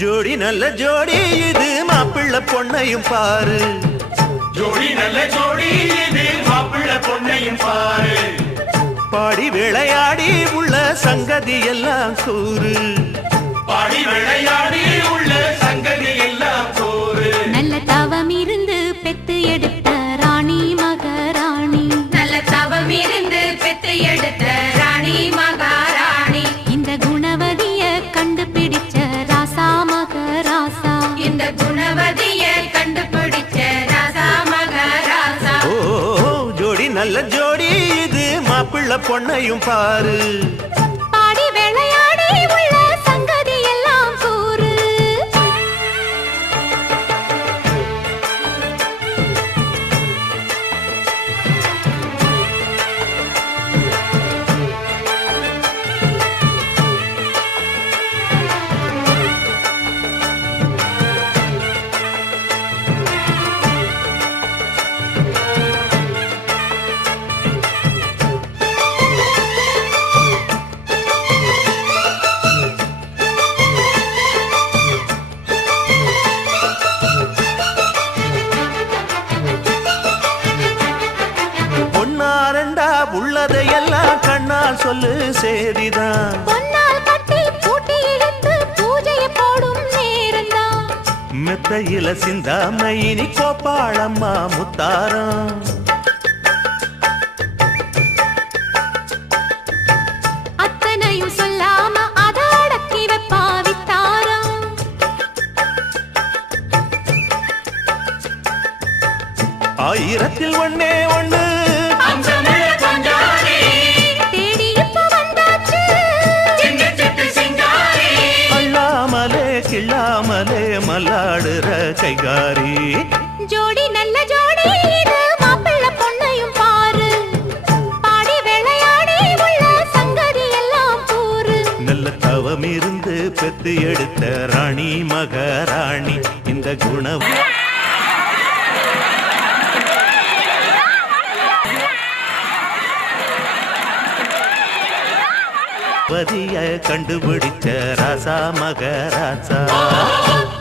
ஜோடி நல்ல ஜோடி இது மாப்பிள்ள பொண்ணையும் பாரு. ஜோடி நல்ல ஜோடி இது மாப்பிள்ள பொண்ணையும் பாரு. பாடி விளையாடி உள்ள சங்கதி எல்லாம் கூறு. பாடி விளையாடி உள்ள சங்கதி எல்லாம் கூறு. நல்ல தவம் இருந்து பெத்து எடுத்த ராணி மகாராணி. நல்ல தவம் இருந்து பெத்து எடுத்த ராணி மகாராணி. இந்த குணவதிய கண்டுபிடிச்ச ராசா மகராசா. இந்த குணவதிய கண்டுபிடிச்ச ராசா மகராசா. ஓ ஜோடி நல்ல ஜோடி இது மாப்பிள்ள பொண்ணையும் பாரு. பாடி விளையாடி உள்ள சங்கதி எல்லாம் கூறு. உள்ளதையெல்லாம் கண்ணால் சொல்லு சேதிதான். பொன்னால் கட்டி பூட்டி இழுத்து பூஜையை போடும் நேரம்தான். மெத்தையில சிந்தாம இனி கோப்பாளம்மா முத்தாரம். அத்தனையும் சொல்லாம அடக்கி வைப்பா வித்தாரம். ஆயிரத்தில் ஒண்ணே ஒண்ணு அம்சமுள்ள கொஞ்சாரி தேடி இப்ப வந்தாச்சு சின்ன சிட்டு சிங்காரி அள்ளாமலே கிள்ளாமலே மல்லாடுற கைகாரி ஜோடி நல்ல ஜோடி இது மாப்பிள்ள பொண்ணையும் பாரு பாடி விளையாடி உள்ள சங்கதி எல்லாம் கூறு நல்ல தவம் இருந்து பெத்து எடுத்த ராணி மகாராணி இந்த பதிய கண்டுபிடிச்ச ராசா மகராசா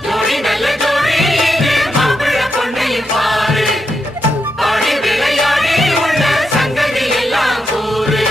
ஜோடி நல்ல ஜோடி இது மாப்பிள்ளை பொண்ணையும் பாரு பாடி விளையாடி உள்ள சங்கதி எல்லாம் கூறு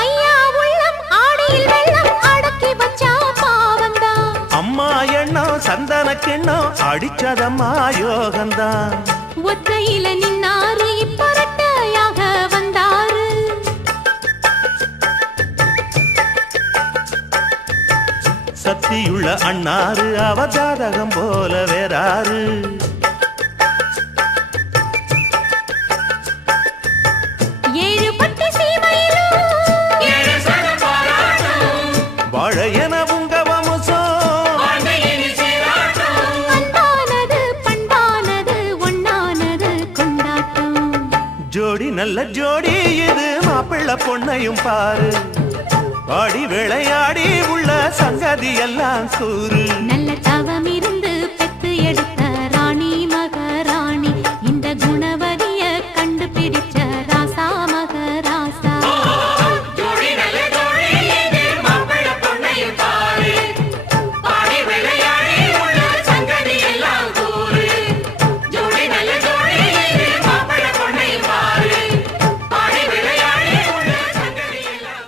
ஐயா உள்ளம் ஆடியில் வெள்ளம் அடக்கி வச்சா பாவம்தான் அம்மா எண்ணம் சந்தன கிண்ணம் அடிச்சதம்மா யோகந்தான் ஒத்தையில நின்னாரு இப்ப ரெட்டையாக வந்தாரு சக்தியுள்ள அண்ணாரு அவ ஜாதகம் போல வேறாரு ஏழு பட்டு சீமையிலும் ஏழு சனம் பாராட்டும் வாழ என உங்க வம்சம் வாழ்க்கையினி சீராட்டும் அன்பானது பண்பானது ஒண்ணானது கொண்டாட்டம் ஜோடி நல்ல ஜோடி இது மாப்பிள்ள பொண்ணையும் பாரு பாடி விளையாடி உள்ள சங்கதி எல்லாம் கூறு நல்ல தவம் இருந்து பெத்து எடுத்த ராணி மகாராணி இந்த குணவதிய கண்டுபிடிச்ச ராசா மகராசா ஜோடி நல்ல ஜோடி இது மாப்பிள்ளை பொண்ணையும் பாரு பாடி விளையாடி உள்ள சங்கதி எல்லாம் கூறு ஜோடி நல்ல ஜோடி இது மாப்பிள்ளை பொண்ணையும் பாரு பாடி விளையாடி உள்ள சங்கதி எல்லாம்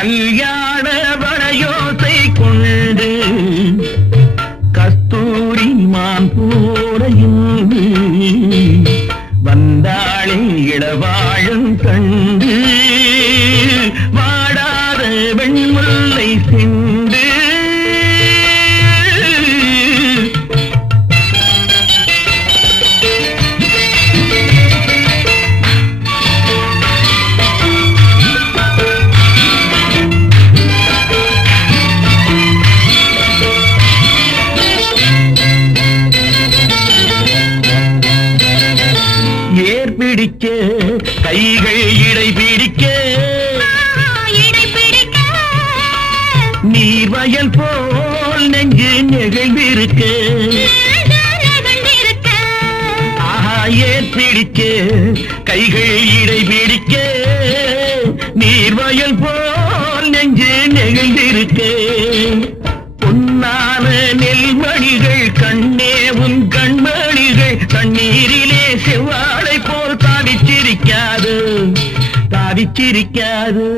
கல்யாண வளையோசை கொண்டு கஸ்தூரி மான் போல இங்கு வந்தாளே இளவாழும் கண்டு வாடாத வெண்முல்லை சிந்து பிடிக்க கைகள் இடை பிடிக்க நீர் வயல் போல் நெஞ்சு நெகிழ்ந்திருக்க ஆஹா ஏர் பிடிக்க கைகள் இடை பிடிக்க நீர் வயல் போல் நெஞ்சு நெகிழ்ந்திருக்க பொன்னான நெல்மணிகள் கண்ணே உன் கண்மணிகள் கண்ணீரிலே செவ்வாழை போல் தாவிச்சிரிக்காது தாவிச்சிரிக்காது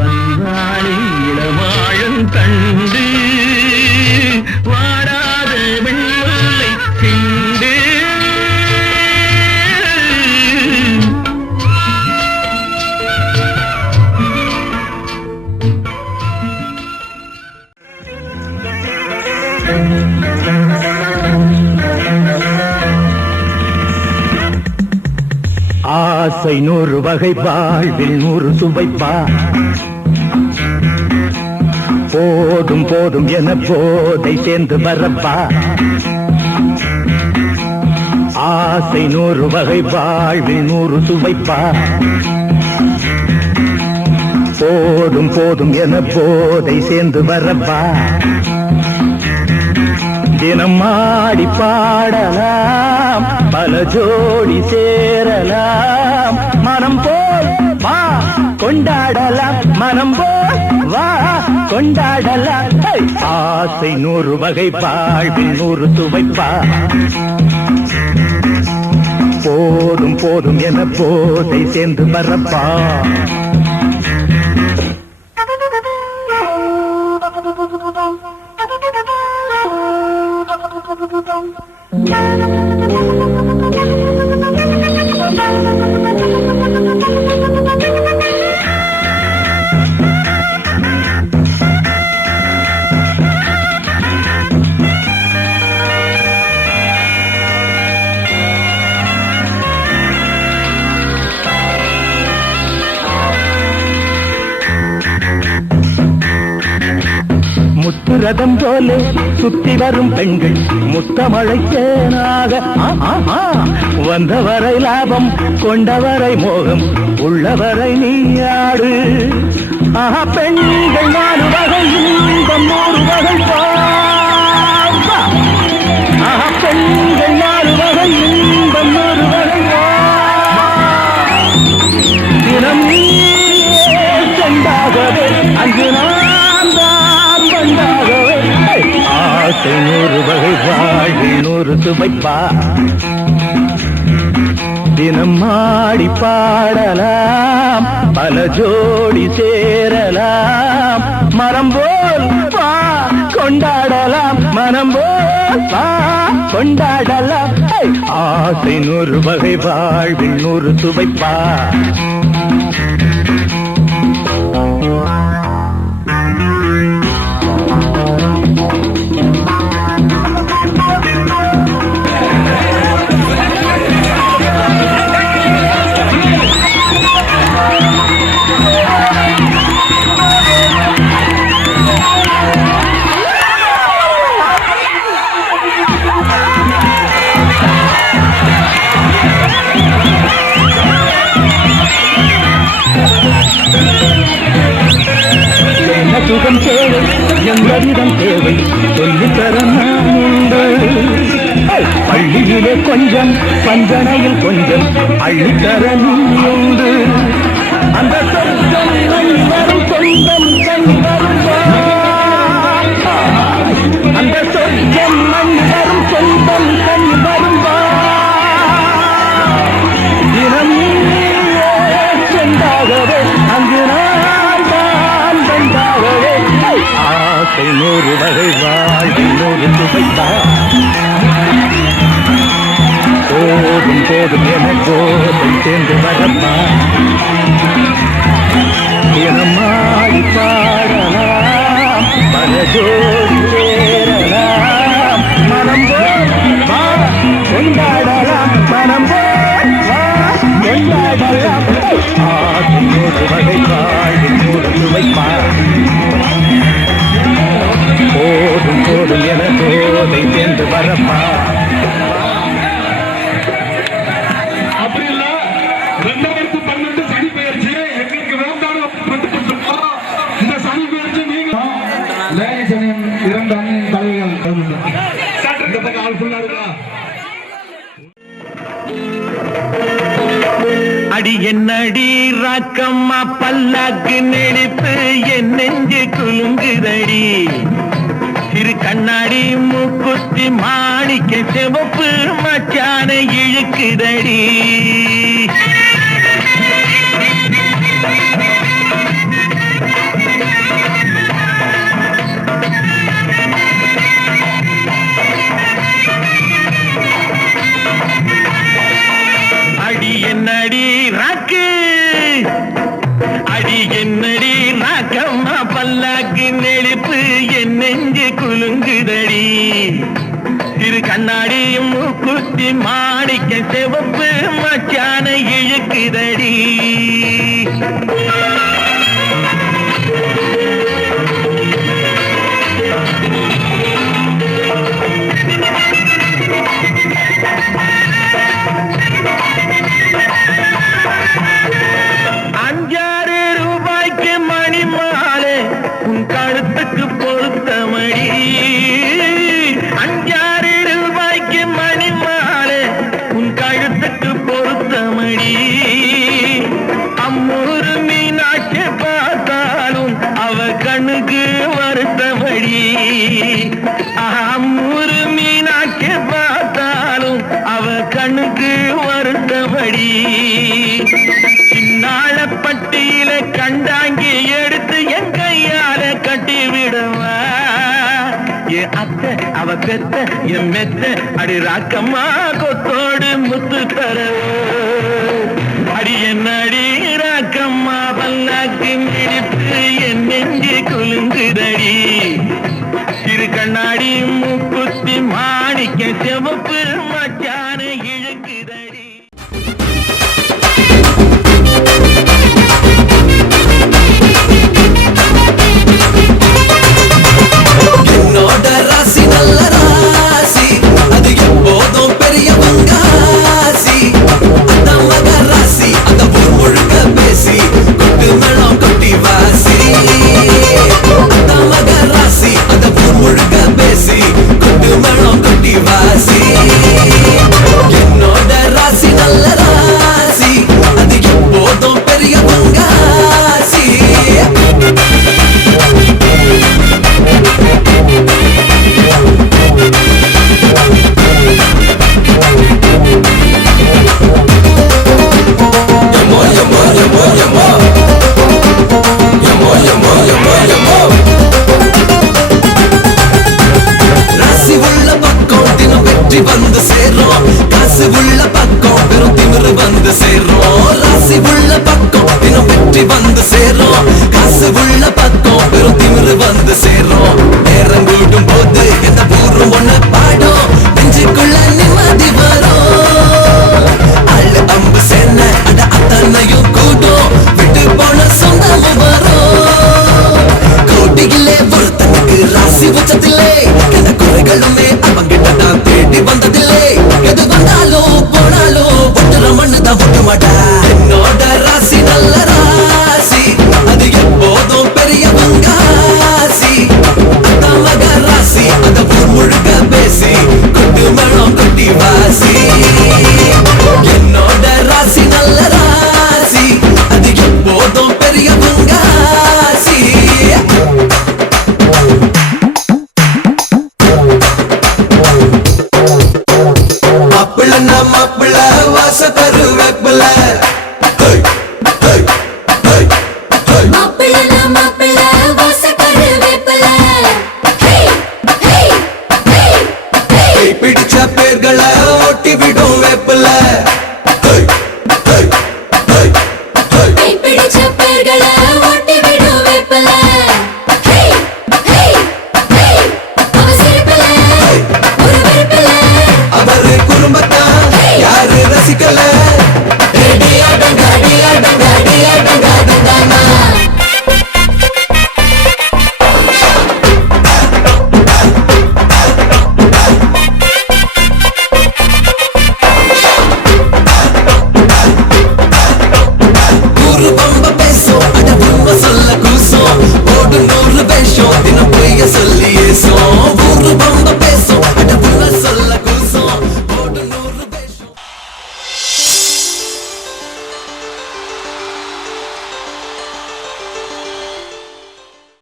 வந்தாளே இளவாழும் கண்டு வாடாத வெண்முல்லை சிந்து ஆசை 100 வகை வாழ்வில் 100 சுவைப்பா போதும் போதும் என போதை சேர்ந்து வரப்பா ஆசை 100 வகை வாழ்வில் 100 சுவைப்பா போதும் போதும் என போதை சேர்ந்து வரப்பா தினம் ஆடி பாடலாம் பல ஜோடி சேரலாம் மனம் போல் வா கொண்டாடலாம் மனம் போல் வா கொண்டாடலாம் ஆசை 100 வகை வாழ்வில் 100 சுவைப்பா போதும் போதும் என போதை சேர்ந்து வரப்பா முத்துரதம் போல சுத்தி வரும் பெண்கள் முத்தமழை தேனாக வந்தவரை லாபம் கொண்டவரை மோகம் உள்ளவரை நீயாடு பெண்கள் 4 வகை இன்பம் 100 வகை பெண்கள் 4 வகை இன்பம் 100 வகை தினம் சென்றாகவே அங்கு நான் தான் வந்தாகவே ஆசை 100 வகை வாழ்வில் 100 சுவைப்பா தினம் ஆடி பாடலாம் பல ஜோடி சேரலாம் மனம் போல் வா கொண்டாடலாம் மனம் போல் வா கொண்டாடலாம் ஆசை 100 வகை வாழ்வில் 100 சுவைப்பா சுகம் தேவை எந்த விதம் தேவை சொல்லித்தர நான் உண்டு பள்ளியிலே கொஞ்சம் பஞ்சனையில் கொஞ்சம் அள்ளித்தர உண்டு அந்த சொந்தம் வரும் சொந்தம் கண் வரும் ஆசை 100 வகை வாழ்க்கை 100 சுவைத்தான் போதும் போதும் என போதும் சேர்ந்து வரப்பா தினமாடி பாடலாம் மனதோடு சேரலாம் மனம் போல் வா கொண்டாடலாம் மனம் போல் வா கொண்டாடலாம் ஆசை 100 வகை வாழ்க்கை 100 சுவைப்பார் போதும் போதும் என போதை சேர்ந்து வரப்பா அப்படி இல்ல 2012 சனி பெயர்ச்சி எங்களுக்கு வேண்டாம் இந்த சனி பெயர்ச்சி நீங்க லேடி சனியின் 2 அணியின் தலைவர்கள் இந்த பக்கம் ஆள் ஃபுல்லா இருக்கா அடி என்னடி ராக்கம்மா பல்லாக்கு நெடிப்பு என் நெஞ்சு குலுங்குதடி சிறு கண்ணாடி மூக்குத்தி மாணிக்க சிவப்பு மச்சான இழுக்குதடி அடி என்னடி ராக்கு அடி என்னடி ராக்கம்மா பல்லாக்கு நெளிப்பு என் நெஞ்சு குலுங்குதடி சிறு கண்ணாடி மூக்குத்தி மாணிக்க சிவப்பு மச்சான இழுக்குதடி ₹5 மணி மாலை உன் கழுத்துக்கு பொருத்தமடி ₹5 மணி மாலை உன் கழுத்துக்கு பொருத்தமடி அம்மூரு மீனாட்சி பார்த்தாலும் அவ கண்ணுக்கு வருத்தமடி அம்மூரு மீனாட்சி பார்த்தாலும் அவ கண்ணுக்கு வருத்தமடி சின்னாளப்பட்டியில கண்டாங்கி எடுத்து என் கையால கட்டி விடுவா என் அத்தை அவ பெத்த என் மெத்த அடி ராக்கம்மா கொத்தோடு முத்து தரவோ அடி என்னடி ராக்கம்மா பல்லாக்கு இடிப்பு என் நெஞ்சு